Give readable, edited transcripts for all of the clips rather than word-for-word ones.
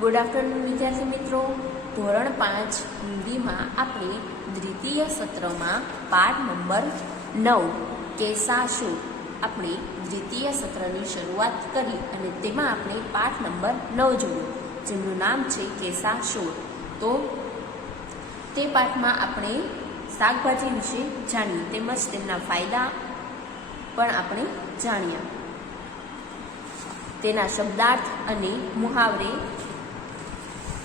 Good afternoon विद्यार्थी मित्रों। धोरण 5 हिंदी में अपने द्वितीय सत्र में पाठ नंबर 9 कैसा शो अपने द्वितीय सत्र की शुरुआत करी अने तेमां आपणे पाठ नंबर 9 जोयो जेमनुं नाम छे कैसा शो। तो ते पाठ में आपणे शाकभाजी विषे जाणीए तेमज तेमना फायदा पण आपणे जाण्या, तेना शब्दार्थ अने मुहावरे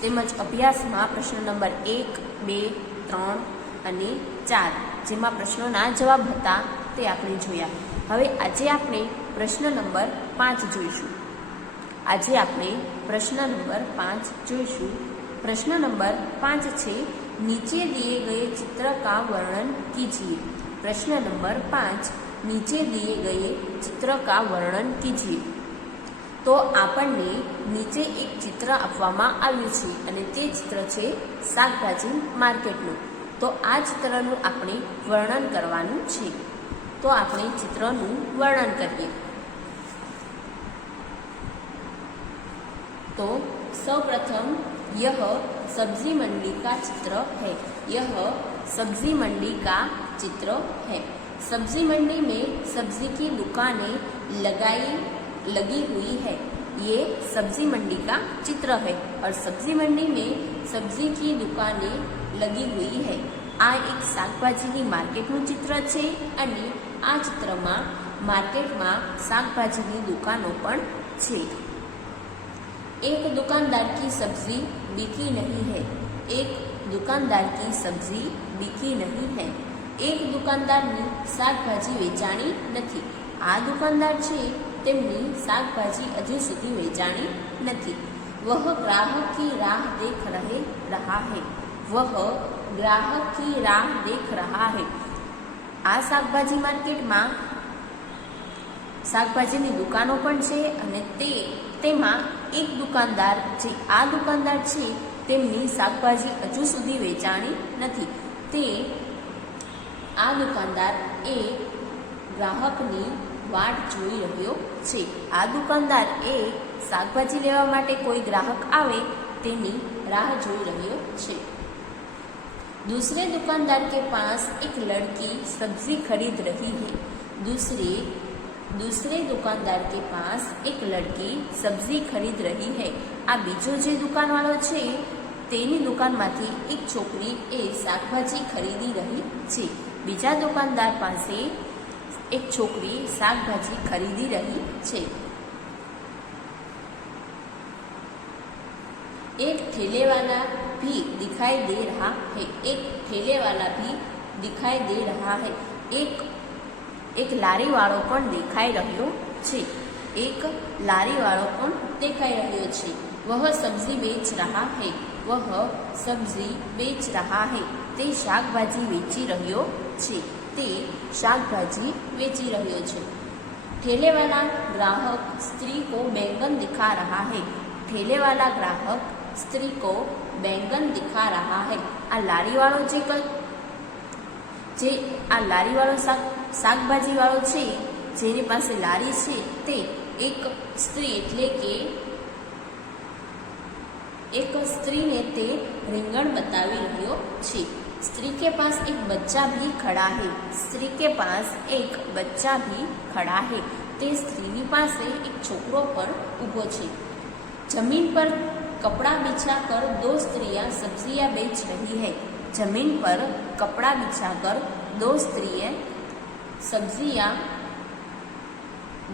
तेमज अभ्यास में प्रश्न नंबर 1, 2, 3 અને 4 जेमां प्रश्नोना जवाब हता ते आपणे जोया। हवे आजे आपणे प्रश्न नंबर 5 जोईशुं। आजे आपणे प्रश्न नंबर 5 जोईशुं। प्रश्न नंबर 5 छे नीचे दिए गए चित्र का वर्णन कीजिए। प्रश्न नंबर 5 नीचे दिए गए चित्र का वर्णन कीजिए। तो आपने नीचे एक चित्र आपवामां आव्युं छे अने ते चित्र छे शाकभाजी मार्केटनुं। तो आ चित्रनुं आपणे वर्णन करवानुं छे। तो आपणे चित्रनुं वर्णन करीए। तो सर्वप्रथम यह सब्जी मंडी का चित्र है। यह सब्जी मंडी का चित्र है। सब्जी मंडी में सब्जी की दुकानें लगी हुई है। ये सब्जी मंडी का चित्र है और सब्जी मंडी में सब्जी की दुकानें लगी हुई है। आ एक शाकभाजी की मार्केटનું चित्र છે અને આ ચિત્રમાં માર્કેટમાં શાકભાજીની દુકાનો પણ છે। एक दुकानदार की सब्जी बिकी नहीं है। एक दुकानदार की सब्जी बिकी नहीं है। एक दुकानदारनी શાકભાજી વેચાણી નથી। आ दुकानदार છે તેમની શાકભાજી હજુ સુધી વેચાણી નથી। वह ग्राहक की राह देख रहा है। वह ग्राहक की राह देख रहा है। आ शाकभाजी मार्केट में शाकभाजीनी दुकानों पण छे अने तेमां एक दुकानदार जे आ दुकानदार छे तेमनी शाकभाजी हजू सुधी वेचाणी नथी। ते आ दुकानदार ए ग्राहकनी वाट जोई रह्यो छे। आ दुकानदार ए शाकभाजी लेवा माटे कोई ग्राहक आवे तेनी राह जोई रह्यो छे। दूसरे दुकानदार के पास एक लड़की सब्जी खरीद रही है। दूसरे दुकानदार के पास एक लड़की सब्जी खरीद रही है। आ बीजो जे दुकान वाळो छे तेनी दुकानमांथी एक छोकरी ए शाकभाजी खरीदी रही छे। बीजा दुकानदार पासे एक छोकरी शाकभाजी खरीदी रही छे। एक ठेले वाला भी दिखाई दे रहा है। एक ठेले वाला भी दिखाई दे रहा है। एक लारी वाळो पण देखाई रह्यो छे। एक लारी वाळो पण देखाई रह्यो छे। वह सब्जी बेच रहा है। वह सब्जी बेच रहा है। ते शाकभाजी वेची रह्यो छे। ते शाकभाजी वेची रह्यो छे। ठेले वाला ग्राहक स्त्री को बैंगन दिखा रहा है। ठेले वाला ग्राहक स्त्री को बैंगन दिखा रहा है। आ लारी वाळो जे आ लारी वाळो शाकभाजी वाळो छे जेनी पासे लारी छे ते एक स्त्री एटले के एक स्त्री ने ते રીંગણ बतावी रह्यो छे। स्त्री के पास एक बच्चा भी खड़ा है। स्त्री के पास एक बच्चा भी खड़ा है। ते स्त्रीनी पासे एक छोकरो पर ऊभो छे। जमीन पर कपड़ा बिछाकर दो स्त्रियां सब्जियां बेच रही है। जमीन पर कपड़ा बिछाकर दो स्त्रियां सब्जियां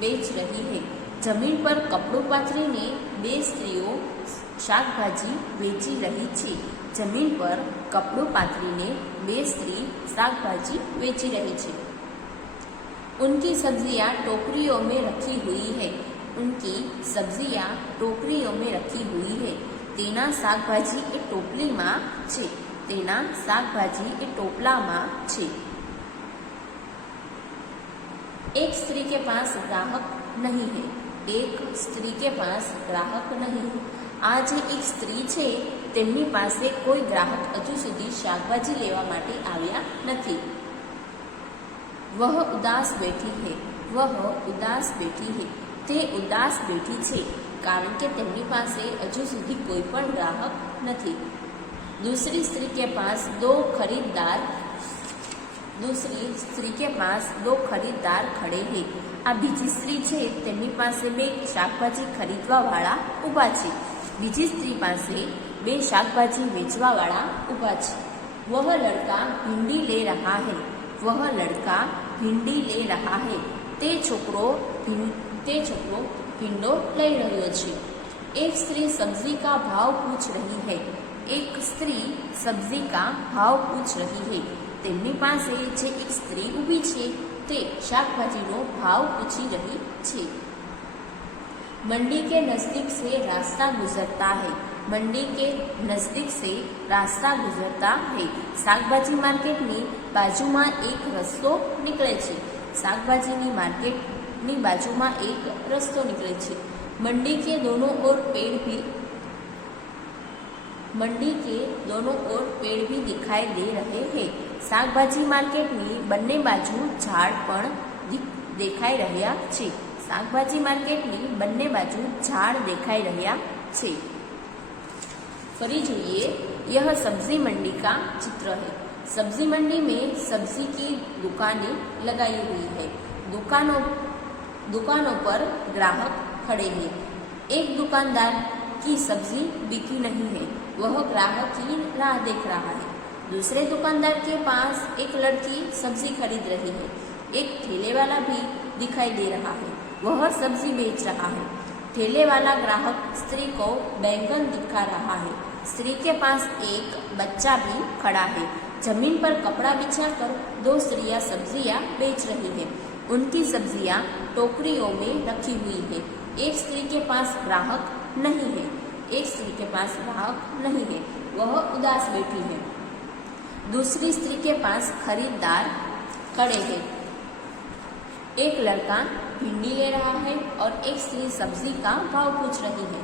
बेच रही है। जमीन पर कपड़ू पाथरीने बे स्त्रीओ शाकभाजी वेची रही छे। जमीन पर कपड़ू पाथरीने बे स्त्री शाकभाजी वेची रही छे। उनकी सब्जियां टोकरियों में रखी हुई है। उनकी सब्जियां टोकरियों में रखी हुई है। तेना शाकभाजी ए टोपली में छे। तेना शाकभाजी ए टोपला में छे। एक स्त्री के पास ग्राहक नहीं है। एक स्त्री के पास ग्राहक नहीं है। आज एक स्त्री छे तेमनी पासे कोई ग्राहक हजू सुधी शाकभाजी लेवा माटे आव्या नथी। वह उदास बैठी है। वह उदास बैठी है। ते उदास बैठी छे। कारण के તેમની પાસે હજુ સુધી કોઈ પણ ગ્રાહક નથી। दूसरी स्त्री के पास दो खरीदार खड़े हैं। आ बीजी स्त्री है તેમની પાસે બે શાકભાજી ખરીદવાવાળા ઊભા છે। બીજી સ્ત્રી પાસે બે શાકભાજી વેચવાવાળા ઊભા છે। वह लड़का भिंडी ले रहा है। તે છોકરો ભીંડો લઈ રહ્યો છે। एक स्त्री सब्जी का भाव पूछ रही है। તેમની પાસે જે એક સ્ત્રી ઊભી છે તે શાકભાજીનો ભાવ પૂછી રહી છે। मंडी के नजदीक से रास्ता गुजरता है। શાકભાજી માર્કેટની બાજુમાં એક રસ્તો નીકળે છે। શાકભાજીની માર્કેટની બાજુમાં એક રસ્તો નીકળે છે। मंडी के दोनों ओर पेड़ भी दिखाई दे रहे हैं। શાકભાજી માર્કેટની બંને બાજુ ઝાડ પણ દેખાઈ રહ્યા છે। फरी જોઈએ, यह सब्जी मंडी का चित्र है। सब्जी मंडी में सब्जी की दुकानें लगाई हुई है। दुकानों पर ग्राहक खड़े हैं। एक दुकानदार की सब्जी बिकी नहीं है, वह ग्राहक की राह देख रहा है। दूसरे दुकानदार के पास एक लड़की सब्जी खरीद रही है। एक ठेले वाला भी दिखाई दे रहा है, वह सब्जी बेच रहा है। ठेले वाला ग्राहक स्त्री को बैंगन दिखा रहा है। स्त्री के पास एक बच्चा भी खड़ा है। जमीन पर कपड़ा बिछाकर दो स्त्रियां सब्जियां बेच रही है। उनकी सब्जियां टोकरियों में रखी हुई है। एक स्त्री के पास ग्राहक नहीं है, वह उदास बैठी है। दूसरी स्त्री के पास खरीदार खड़े हैं। एक लड़का भिंडी ले रहा है और एक स्त्री सब्जी का भाव पूछ रही है।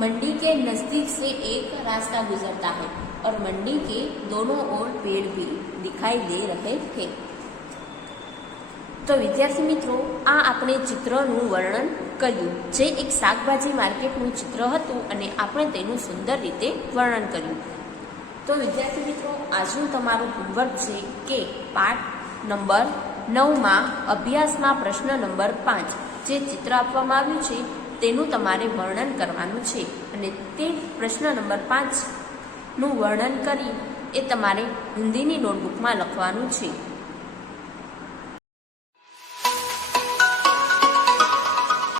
मंडी के नजदीक से एक रास्ता गुजरता है और मंडी के दोनों ओर पेड़ भी दिखाई दे रहे हैं। तो विद्यार्थी मित्रों, आ आपणे चित्रનું વર્ણન કર્યું, જે એક શાકભાજી માર્કેટનું ચિત્ર હતું અને આપણે તેનું સુંદર રીતે વર્ણન કર્યું। તો વિદ્યાર્થી મિત્રો, આજનું તમારું હોમવર્ક છે કે પાઠ નંબર 9માં અભ્યાસમાં પ્રશ્ન નંબર 5 જે ચિત્ર આપવામાં આવ્યું છે તેનું તમારે વર્ણન કરવાનું છે અને તે પ્રશ્ન નંબર 5નું વર્ણન કરી એ તમારે હિન્દીની નોટબુકમાં લખવાનું છે।